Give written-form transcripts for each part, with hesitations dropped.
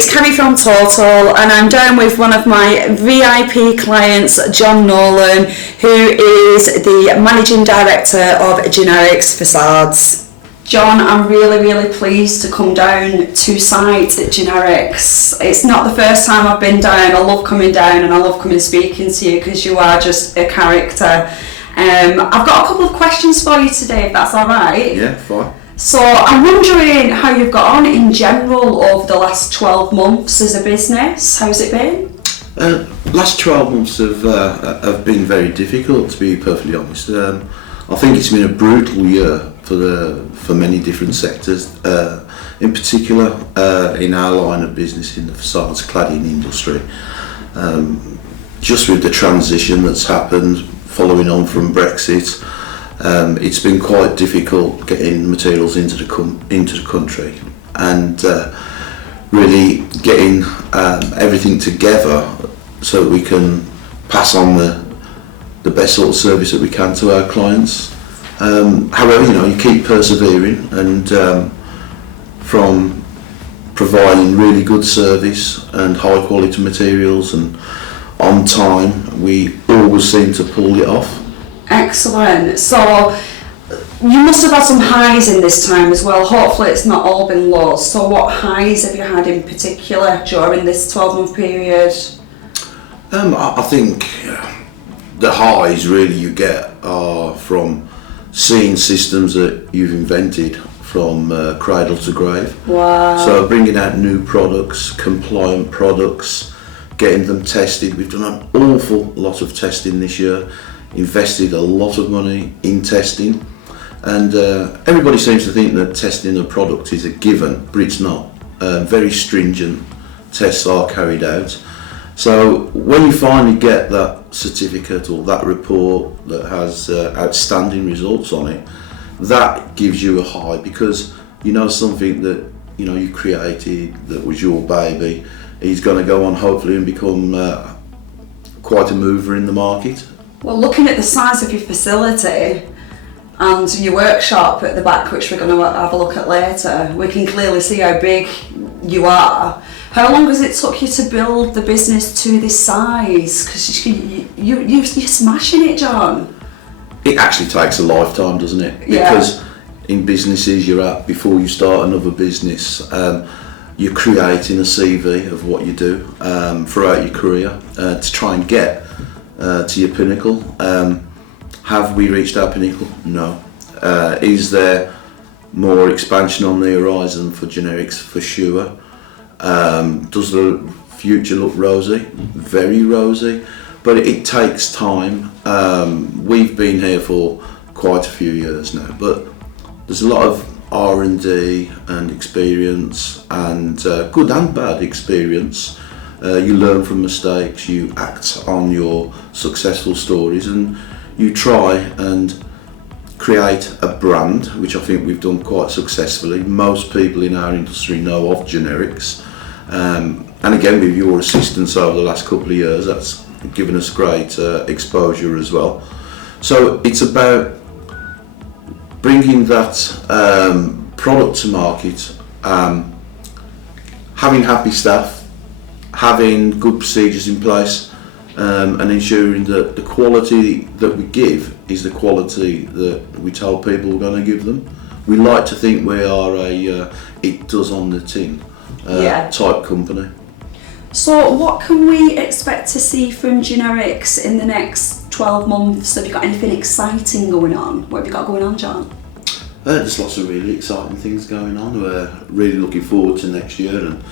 it's Carrie from Total, and I'm down with one of my VIP clients, John Nolan, who is the Managing Director of Generix Facades. John, I'm really pleased to come down to site at Generix. It's not the first time I've been down. I love coming down and I love coming speaking to you because you are just a character. I've got a couple of questions for you today, if that's all right. Yeah, fine. So I'm wondering how you've got on in general over the last 12 months as a business. How's it been? Last 12 months have been very difficult, to be perfectly honest. I think it's been a brutal year for many different sectors. In particular, in our line of business in the facades cladding industry, just with the transition that's happened following on from Brexit. It's been quite difficult getting materials into the country and really getting everything together so that we can pass on the best sort of service that we can to our clients. However, you keep persevering, and from providing really good service and high quality materials and on time, we always seem to pull it off. Excellent. So you must have had some highs in this time as well. Hopefully it's not all been lows. So what highs have you had in particular during this 12-month period? I think the highs really you get are from seeing systems that you've invented from cradle to grave. Wow. So bringing out new products, compliant products, getting them tested. We've done an awful lot of testing this year. Invested a lot of money in testing, and everybody seems to think that testing a product is a given, but it's not. Very stringent tests are carried out. So when you finally get that certificate or that report that has outstanding results on it, that gives you a high, because you know something that you created, that was your baby, is going to go on hopefully and become quite a mover in the market. Well, looking at the size of your facility and your workshop at the back, which we're going to have a look at later, we can clearly see how big you are. How long has it took you to build the business to this size? Because you're smashing it, John. It actually takes a lifetime, doesn't it? Yeah. Because in businesses you're at, before you start another business, you're creating a CV of what you do throughout your career to try and get to your pinnacle. Have we reached our pinnacle? No. Is there more expansion on the horizon for Generix? For sure. Does the future look rosy? Very rosy, but it takes time. We've been here for quite a few years now, but there's a lot of R&D and experience, and good and bad experience. You learn from mistakes, you act on your successful stories, and you try and create a brand, which I think we've done quite successfully. Most people in our industry know of Generix, and again with your assistance over the last couple of years, that's given us great exposure as well. So it's about bringing that product to market, having happy staff, having good procedures in place, and ensuring that the quality that we give is the quality that we tell people we're going to give them. We like to think we are a it does on the tin type company. So what can we expect to see from Generix in the next 12 months? Have you got anything exciting going on? What have you got going on, John? There's lots of really exciting things going on. We're really looking forward to next year and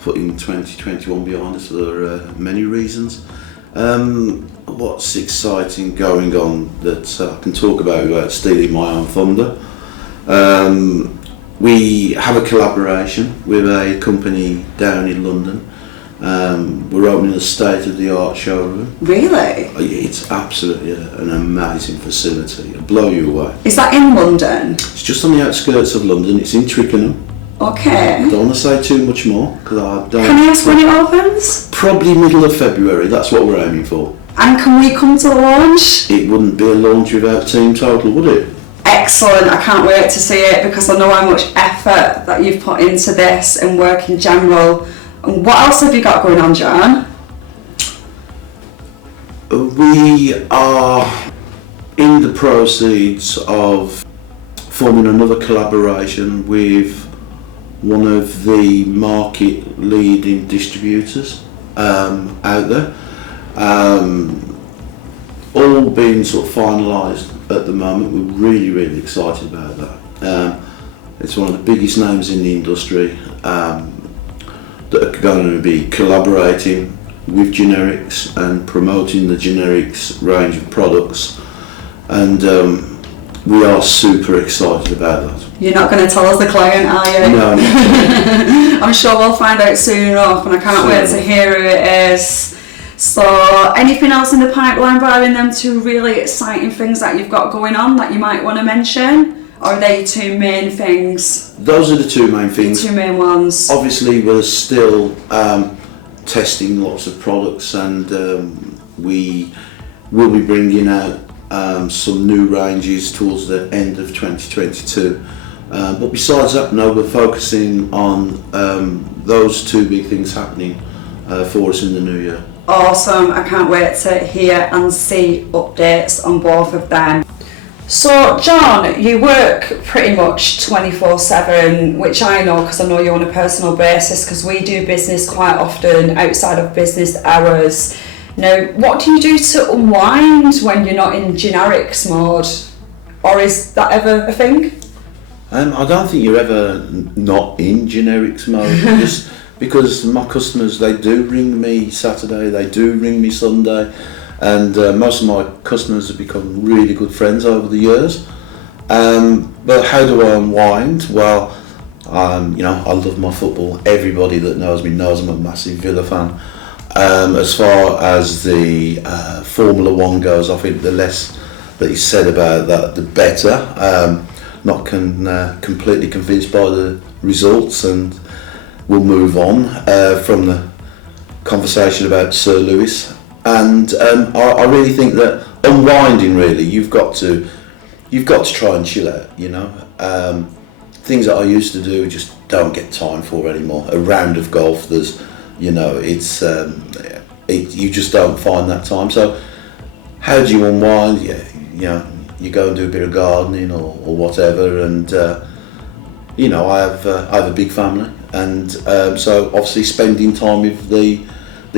putting 2021 behind us for many reasons. What's exciting going on that I can talk about without stealing my own thunder? We have a collaboration with a company down in London. We're opening a state-of-the-art showroom. Really? It's absolutely an amazing facility. It'll blow you away. Is that in London? It's just on the outskirts of London. It's in Twickenham. Okay. I don't want to say too much more because I don't. Can I ask when it opens? Probably middle of February. That's what we're aiming for. And can we come to the launch? It wouldn't be a launch without Team Total, would it? Excellent. I can't wait to see it because I know how much effort that you've put into this and work in general And what else have you got going on, John? We are in the proceeds of forming another collaboration with one of the market leading distributors out there. All being sort of finalised at the moment. We're really excited about that. It's one of the biggest names in the industry that are going to be collaborating with Generix and promoting the Generix range of products, and we are super excited about that. You're not going to tell us the client, are you? No. I'm sure we'll find out soon enough, and I can't wait to hear who it is. So, anything else in the pipeline barring them two really exciting things that you've got going on that you might want to mention? Or are they two main things? Those are the two main things. The two main ones. Obviously, we're still testing lots of products, and we will be bringing out some new ranges towards the end of 2022. But besides that, no, we're focusing on those two big things happening for us in the new year. Awesome, I can't wait to hear and see updates on both of them. So John, you work pretty much 24/7, which I know because I know you on a personal basis, because we do business quite often outside of business hours. Now, what do you do to unwind when you're not in Generix mode? Or is that ever a thing? I don't think you're ever not in Generix mode. Just because my customers, they do ring me Saturday, they do ring me Sunday, and most of my customers have become really good friends over the years. But how do I unwind? Well, I love my football. Everybody that knows me knows I'm a massive Villa fan. As far as the Formula One goes, I think the less that is said about that, the better. Not completely convinced by the results, and we'll move on from the conversation about Sir Lewis. And I really think that unwinding, really, you've got to try and chill out. Things that I used to do, just don't get time for anymore. A round of golf, you just don't find that time. So how do you unwind? You go and do a bit of gardening or whatever, and I have a big family, and so obviously spending time with the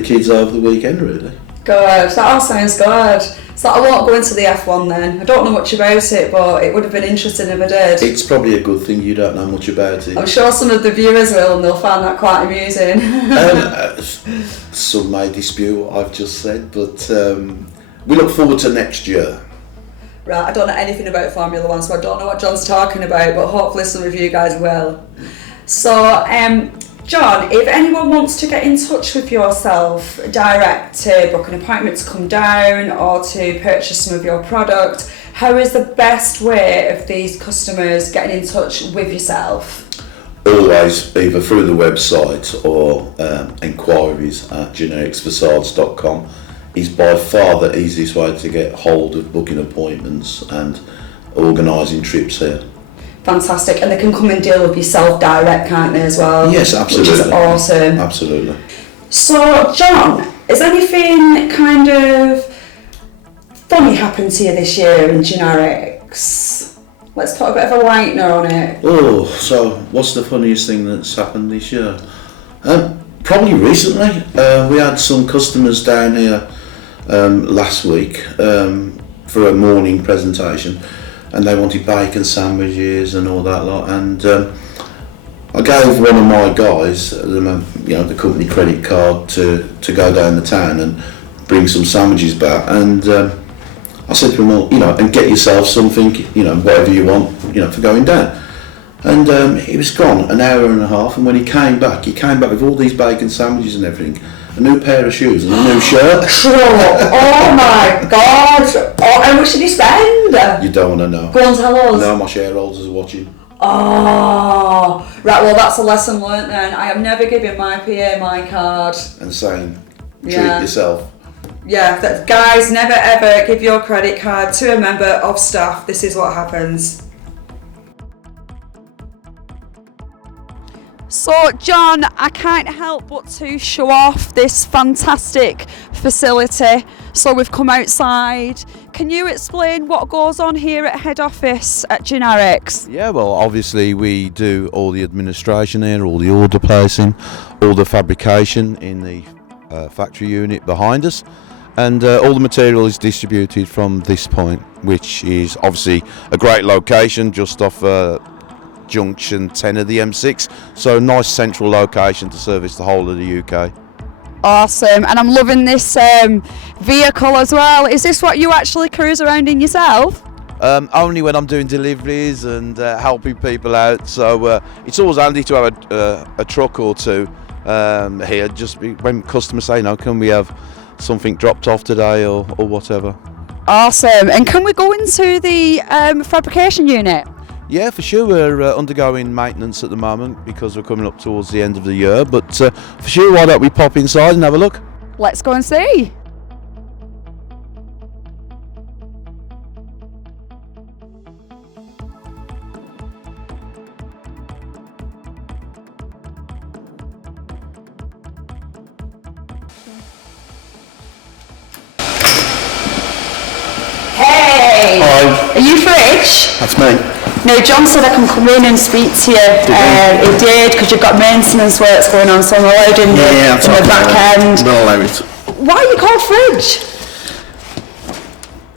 kids over the weekend, really. Good, that all sounds good. So I won't go into the F1 then. I don't know much about it, but it would have been interesting if I did. It's probably a good thing you don't know much about it. I'm sure some of the viewers will, and they'll find that quite amusing. Some may dispute what I've just said, but we look forward to next year. Right, I don't know anything about Formula One, so I don't know what John's talking about, but hopefully some of you guys will. So, John, if anyone wants to get in touch with yourself direct to book an appointment to come down or to purchase some of your product, how is the best way of these customers getting in touch with yourself? Always either through the website or enquiries at generixfacades.com is by far the easiest way to get hold of booking appointments and organising trips here. Fantastic, and they can come and deal with yourself direct, can't they, as well? Yes, absolutely. Which is awesome. Absolutely. So, John, has anything kind of funny happened to you this year in Generix? Let's put a bit of a lightener on it. Oh, so what's the funniest thing that's happened this year? Probably recently. We had some customers down here last week for a morning presentation, and they wanted bacon sandwiches and all that lot, and I gave one of my guys the company credit card to go down the town and bring some sandwiches back, and I said to him, well, and get yourself something, whatever you want, for going down. And he was gone an hour and a half, and when he came back with all these bacon sandwiches and everything, a new pair of shoes and a new shirt. Oh my god! Oh, how much did he spend? You don't want to know. Go on, tell us. No, my shareholders are watching. Oh, right, well that's a lesson learnt then. I am never giving my PA my card. And saying, treat yourself. Yeah, guys, never ever give your credit card to a member of staff. This is what happens. So, John, I can't help but to show off this fantastic facility. So we've come outside. Can you explain what goes on here at head office at Generix? Yeah, well, obviously we do all the administration here, all the order placing, all the fabrication in the factory unit behind us, and all the material is distributed from this point, which is obviously a great location just off junction 10 of the M6, so nice central location to service the whole of the UK. Awesome, and I'm loving this vehicle as well. Is this what you actually cruise around in yourself? Only when I'm doing deliveries and helping people out, so it's always handy to have a truck or two here, just when customers say, no, can we have something dropped off today or whatever. Awesome, and can we go into the fabrication unit? Yeah, for sure. We're undergoing maintenance at the moment because we're coming up towards the end of the year. But for sure, why don't we pop inside and have a look? Let's go and see. Hey! Hi. Are you Fridge? That's me. No, John said I can come in and speak to you. He did, because you've got maintenance works going on, so I'm allowed in the back end. We'll allow it. Why are you called Fridge?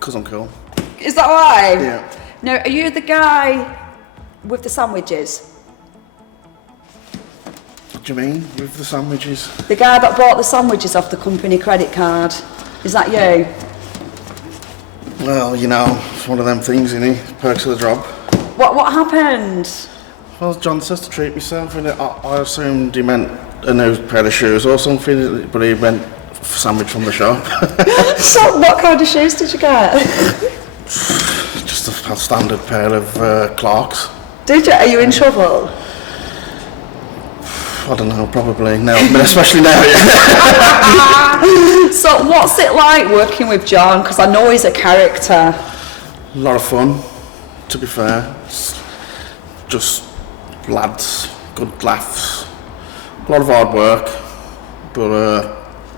Because I'm cool. Is that why? Yeah. Now, are you the guy with the sandwiches? What do you mean, with the sandwiches? The guy that bought the sandwiches off the company credit card? Is that you? Well, you know, it's one of them things, innit? Perks of the job. What happened? Well, John says to treat myself, and I assumed he meant a new pair of shoes or something, but he meant sandwich from the shop. So, what kind of shoes did you get? Just a standard pair of Clarks. Did you? Are you in trouble? I don't know, probably now, but especially now. Yeah. So, what's it like working with John? Because I know he's a character. A lot of fun, to be fair. It's just lads, good laughs, a lot of hard work, but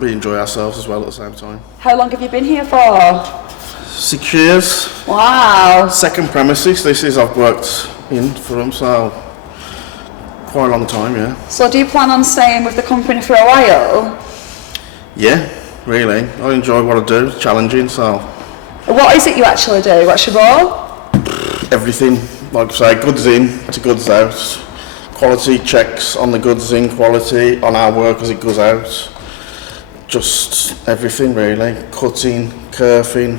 we enjoy ourselves as well at the same time. How long have you been here for? 6 years. Wow. Second premises, this is I've worked in for them, so quite a long time, yeah. So, do you plan on staying with the company for a while? Yeah, really. I enjoy what I do, it's challenging, so. What is it you actually do? What's your role? Everything, like I say, goods in to goods out. Quality checks on the goods in, quality on our work as it goes out. Just everything really. Cutting, kerfing,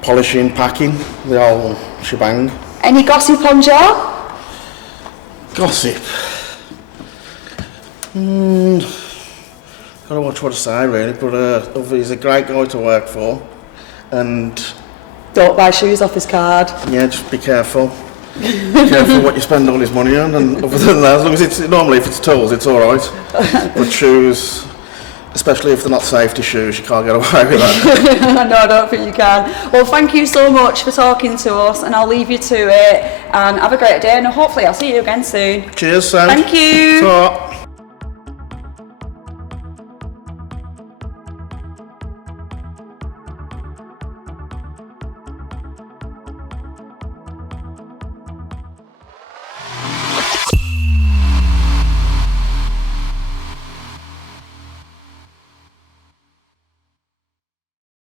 polishing, packing, the whole shebang. Any gossip on Joe? Gossip. Don't know what to say really, but he's a great guy to work for. And Don't buy shoes off his card. yeah, just be careful. Be careful what you spend all his money on, and other than that, as long as it's normally if it's tools, it's all right. But shoes, especially if they're not safety shoes, you can't get away with that. No, I don't think you can. Well, thank you so much for talking to us, and I'll leave you to it. And have a great day, and hopefully I'll see you again soon. Cheers, Sam. Thank you. Ta.